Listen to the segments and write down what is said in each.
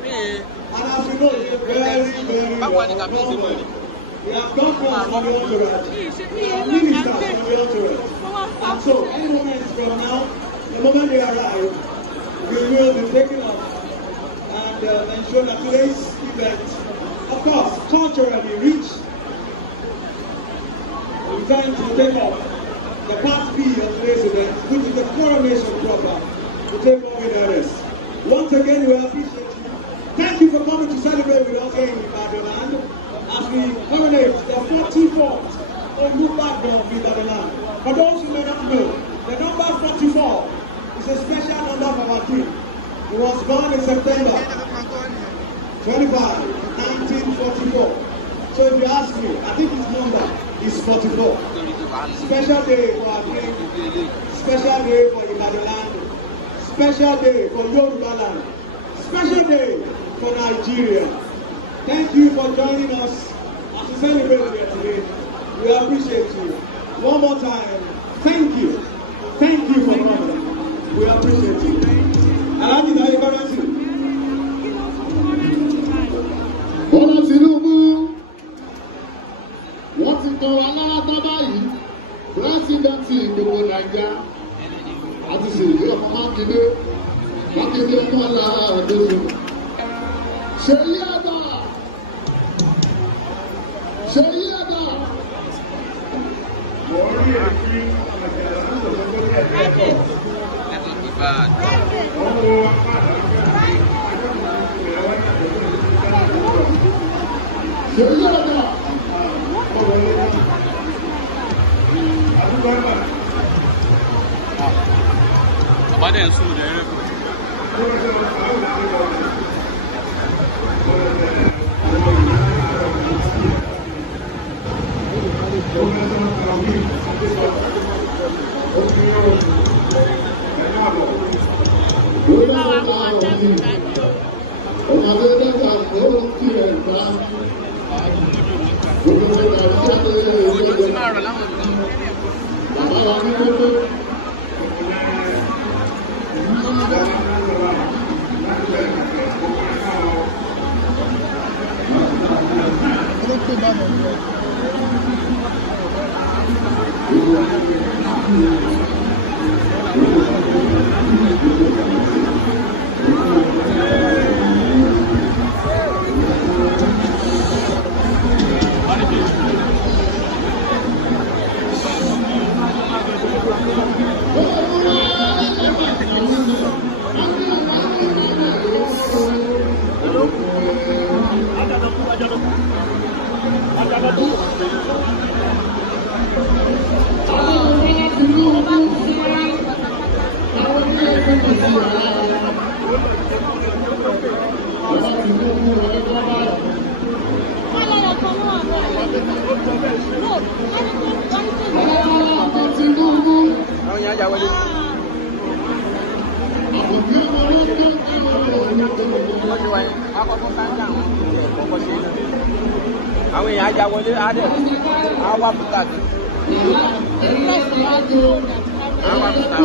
And as you know, it's very well. We have governors from the entourage. We have ministers from the entourage. And so, any moment from now, the moment they arrive, we will be taking up and ensure that today's event, of course, culturally rich. We time to take up the part B of today's event, which is the coronation proper, to take over in earnest. Once again, we appreciate you. Thank you for coming to celebrate with us here in Ibadan as we coronate the 44th Olubadan of Ibadan. For those who may not know, the number 44 is a special number for our king. He was born in September 25, 1944. So if you ask me, I think his number is 44. Special day for our king, special day for Ibadan, special day for Olubadan, special day for Nigeria. Thank you for joining us as we celebrate here today. We appreciate you. One more time, thank you. Thank you for coming. We appreciate you. Alaafin, Ayekooto. Bọ́lá Tinubu, wọ́n ti tọ́ wa lára tán báyìí, pírẹ́sìdẹ̀ntì gbogbo Nàìjíríà, àti ṣèyí ọmọ Mákindé ọmọ Aláàdéṣe. Ṣèyí ẹ̀dá! Ṣèyí ẹ̀dá! Ṣèyí ẹ̀dá! Bàbá dẹ̀ ń sùn lẹ́rẹ́. Àwọn èèyàn ajá wọlé adẹ àwọn àbúkà tí àwọn àbúkà.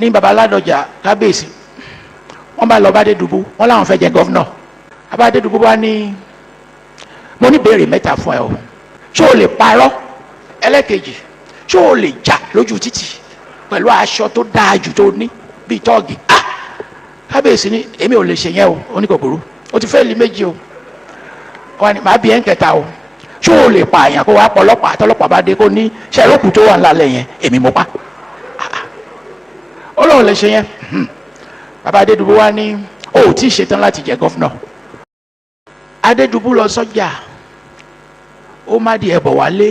ní baba Ládọjà kábíyèsí wọ́n bá lọ bá Adédùbú wọ́n láwọn fẹ́ jẹ gọ́fúnà baba Adédùbú bá ní mo ní béèrè mẹ́ta fún ẹ o ṣé o lè parọ́ ẹlẹ́kejì ṣé o lè jà lójú títì pẹ̀lú aṣọ tó dáa jù tó ní bíi tọ́ọ̀gì kábíyèsí ní èmi ò lè ṣe yẹn o oníkòkòrò o ti fẹ́ lé méjì o wọ́n ní màá bí ẹ̀ ń kẹta o ṣé o lè pa àyàn kó wá pọ̀ ọlọ́pàá tọ́lọ́pàá bá dé kó ní ṣe ẹ̀rọ́kù tó wà ńlá lẹ́yìn èmi mo pa ó lóun lè ṣe yẹn bàbá Adédùbú wá ní o ò tí ì ṣetán láti jẹ gọ́fúnà Adédùbú lọ sọ́jà ó má di ẹ̀bọ̀ wálé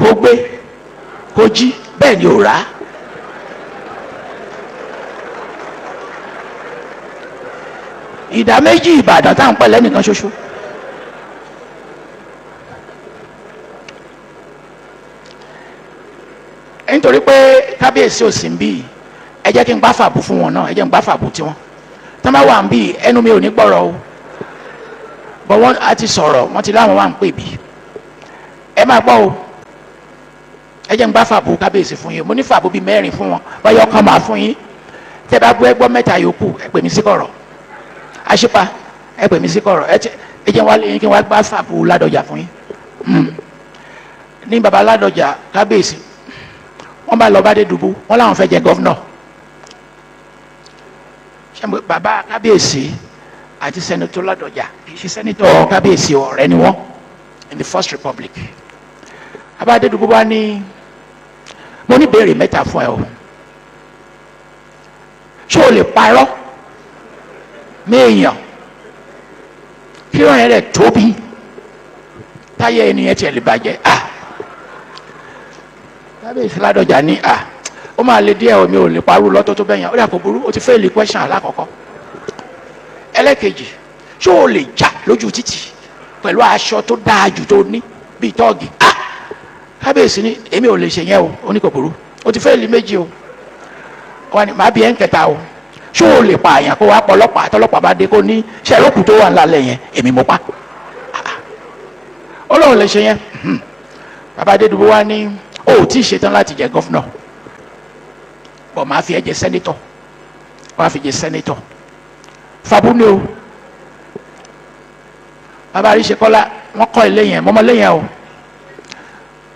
kó gbé kó jí bẹ́ẹ̀ ni ó rà á ìdá méjì Ìbàdàn tá à ń pẹ̀ lẹ́nìkan ṣoṣo nítorí pé kábíyèsí ò sí ń bí ẹ jẹ́ kí n gbá fàbù fún wọn náà ẹ jẹ́ n gbá fàbù tiwọn tí wọ́n bá wà ń bí ẹnu mi ò ní gbọ́rọ̀ o bọ́ wọ́n á ti sọ̀rọ̀ wọ́n ti láwọn wà ń pè bí ẹ máa gbọ́ o ẹ jẹ́ n gbá fàbù kábíyèsí fún yín mo ní fàbù bíi mẹ́rin fún wọn báyọ̀ kan máa fún yín tẹ́ bá gbọ́ ẹgbọ́ mẹ́ta yòókù ẹ pè mí sí kọ̀rọ̀ àṣìpa ẹ pè mí sí kọ̀rọ̀ ẹ jẹ́ wá lé yín kí n wá gbá fàbù Ládọjà fún yín ní baba Ládọjà kábíyèsí wọ́n bá lọ bá Adédùbú wọ́n láwọn fẹ́ jẹ gọ́fúnà bàbá kábíyèsí àti sẹ́nitọ́ Ládọjà kì í ṣe sẹ́nitọ́ kábíyèsí ọ̀rẹ́ ni wọ́n in the First Republic. Abádédùgbò bá ní mo ní béèrè mẹ́ta fún ẹ o. Ṣé o lè parọ́ méèyàn kí ìran yẹn rẹ̀ tóbi táyé ènìyàn tiẹ̀ lè bàjẹ́? Kábíyèsí Ládọjà ní ó máa le díẹ̀ omi ò lè parú lọ́tọ́ tó bẹ́yàn ó dà kó burú ó ti fẹ́ẹ̀lì question alákọ̀ọ́kọ́. Ẹlẹ́kejì, ṣé o lè jà lójú títì pẹ̀lú aṣọ tó dáa jù tó ní bíi tọ́ọ̀gì? Kábíyèsí ní èmi ò lè ṣe yẹn o, ó ní kò burú ó ti fẹ́ẹ̀lì méjì o. Wọ́n ní màá bí ẹ̀ ń kẹta o, ṣé o lè pa àyàn kó wá pọ̀ ọlọ́pàá tọ́lọ́pàá bá dé kó ní ṣẹ́lókù tó wà ńlá lẹ̀ yẹn èmi mo pa. Ó lóun lè ṣe yẹn. Bàbá Adédùbú wá ní o ò tí ì ṣetán láti jẹ gọ́fúnà bọ̀ máa fi ẹ jẹ sẹ́nítọ̀ wọ́n á fi jẹ sẹ́nítọ̀ Fàbú ni o. Bàbá Àríṣekọ́lá wọ́n kọ́ ilé yẹn mọ́mọ́ ilé yẹn o.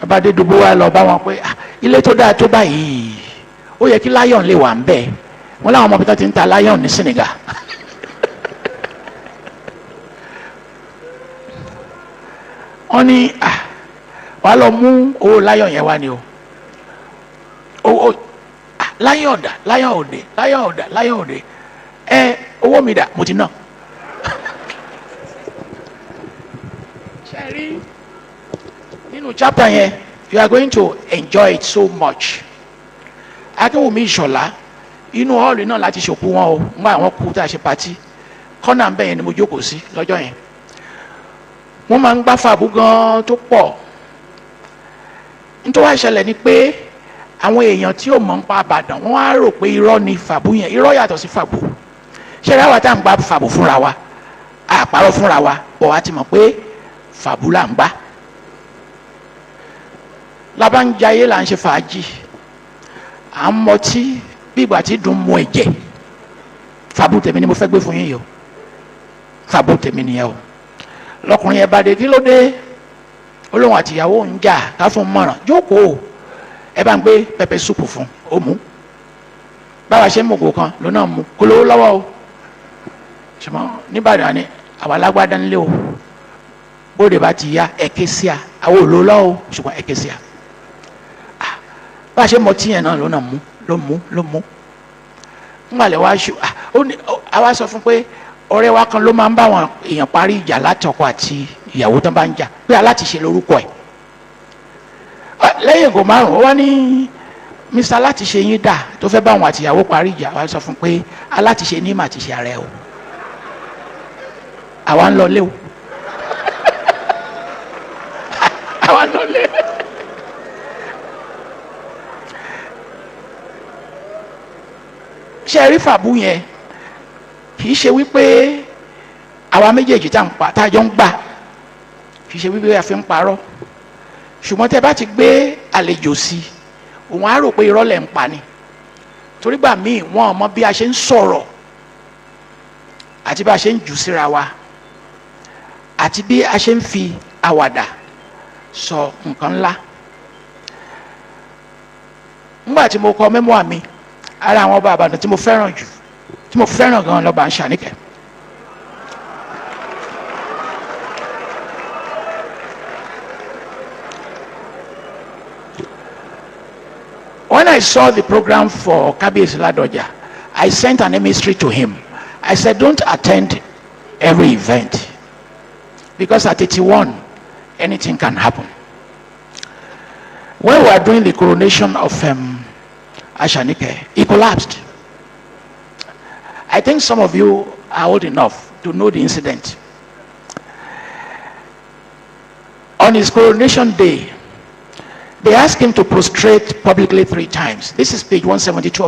Bàbá Adédùbú wá lọ bá wọn pé ilé tó dáa tó báyìí ó yẹ kí lion lè wà ń bẹ̀ wọ́n láwọn ọmọ bí wọ́n ti ń ta lion ní Senegal. Wọ́n ní wàá lọ mú owó lion yẹn wá ni o. Lion ọ̀dà lion òde lion ọ̀dà lion òde owó mi dà mo ti ná. Ṣé rí nínú chapter yẹn you are going to enjoy it so much. Akínwùmí Ìṣọ̀lá inú hall náà láti ṣòkú wọn o nígbà àwọn kú tá a ṣe pati kọ́nà ń bẹ̀ yẹn ni mo jókòó sí lọ́jọ́ yẹn. Wọ́n máa ń gbá Fàbú gan tó pọ̀. Nítorí wá ṣẹlẹ̀ ni pé àwọn èèyàn tí ò mọ̀ ń pa Ìbàdàn wọ́n á rò pé irọ́ ni Fàbú yẹn, irọ́ yàtọ̀ sí Fàbú. Ṣé ẹ ráwa tá à ń gbá Fàbú fúnra wa àpárọ̀ fúnra wa bọ̀ wá ti mọ̀ pé Fàbú là ń gbá. Lábánjayé là ń ṣe fàájì à ń mọtí bí ìgbà tí dùn mu ẹ̀jẹ̀. Fàbú tèmi ni mo fẹ́ gbé fún yín yìí o, Fàbú tèmi nìyẹn o. Lọkùnrin yẹn bá dé kí ló dé olóhùn àtìyàwó ń jà ká fún mọ̀ràn jókòó ẹ bá ń gbé pẹpẹ súpù fún ó mú báwa ṣe ń mọ̀gò kan ló náà mú kó lówó lọ́wọ́ o ṣùgbọ́n níbàdàn ni àwa alágbádá ńlé o bóde bá ti ya ẹ̀kẹ́ sí a àwọn òlò lọ́wọ́ ṣùgbọ́n ẹ̀kẹ́ sí a bá a ṣe mọ tíyẹn náà ló náà mú ló mú ńgbàlẹ̀ wá ṣù àwa sọ fún pé ọ̀rẹ́ wa kan ló máa ń bá àwọn èèyàn parí ìjà látọkọ àti ìyàwó tán bá ń jà pé alátiṣe lórúkọ ẹ̀. Lẹ́yìn ìgò márùn-ún wọ́n ní Mr. Alátiṣe yín dà tó fẹ́ bá àwọn àtìyàwó parí ìjà wa sọ fún pé alátiṣe ní mà ti ṣe ààrẹ o àwa ń lọ lé o àwa ń lọ lé. Ṣé rí Fàbú yẹn kì í ṣe wípé àwa méjèèjì tá a jọ ń gbà kì í ṣe wípé a fi ń parọ́ ṣùgbọ́n tẹ́ bá ti gbé àlejò sí òun á rò pé irọ́ lẹ̀ ń pa ni torí gbà míì wọn ò mọ bí a ṣe ń sọ̀rọ̀ àti bí a ṣe ń jù síra wa àti bí a ṣe ń fi àwàdà sọ nǹkan ńlá. Nígbà tí mo kọ mẹ́mọ́à mi ara àwọn ọba Ìbàdàn tí mo fẹ́ràn jù tí mo fẹ́ràn gan lọ́ba ń Ṣàníkẹ́. When I saw the program for Kábíyèsí Ládọjà, I sent an emissary to him. I said, don't attend every event because at 81, anything can happen. When we were doing the coronation of Ashanike, he collapsed. I think some of you are old enough to know the incident. On his coronation day, they asked him to prostrate publicly 3 times. This is page 172.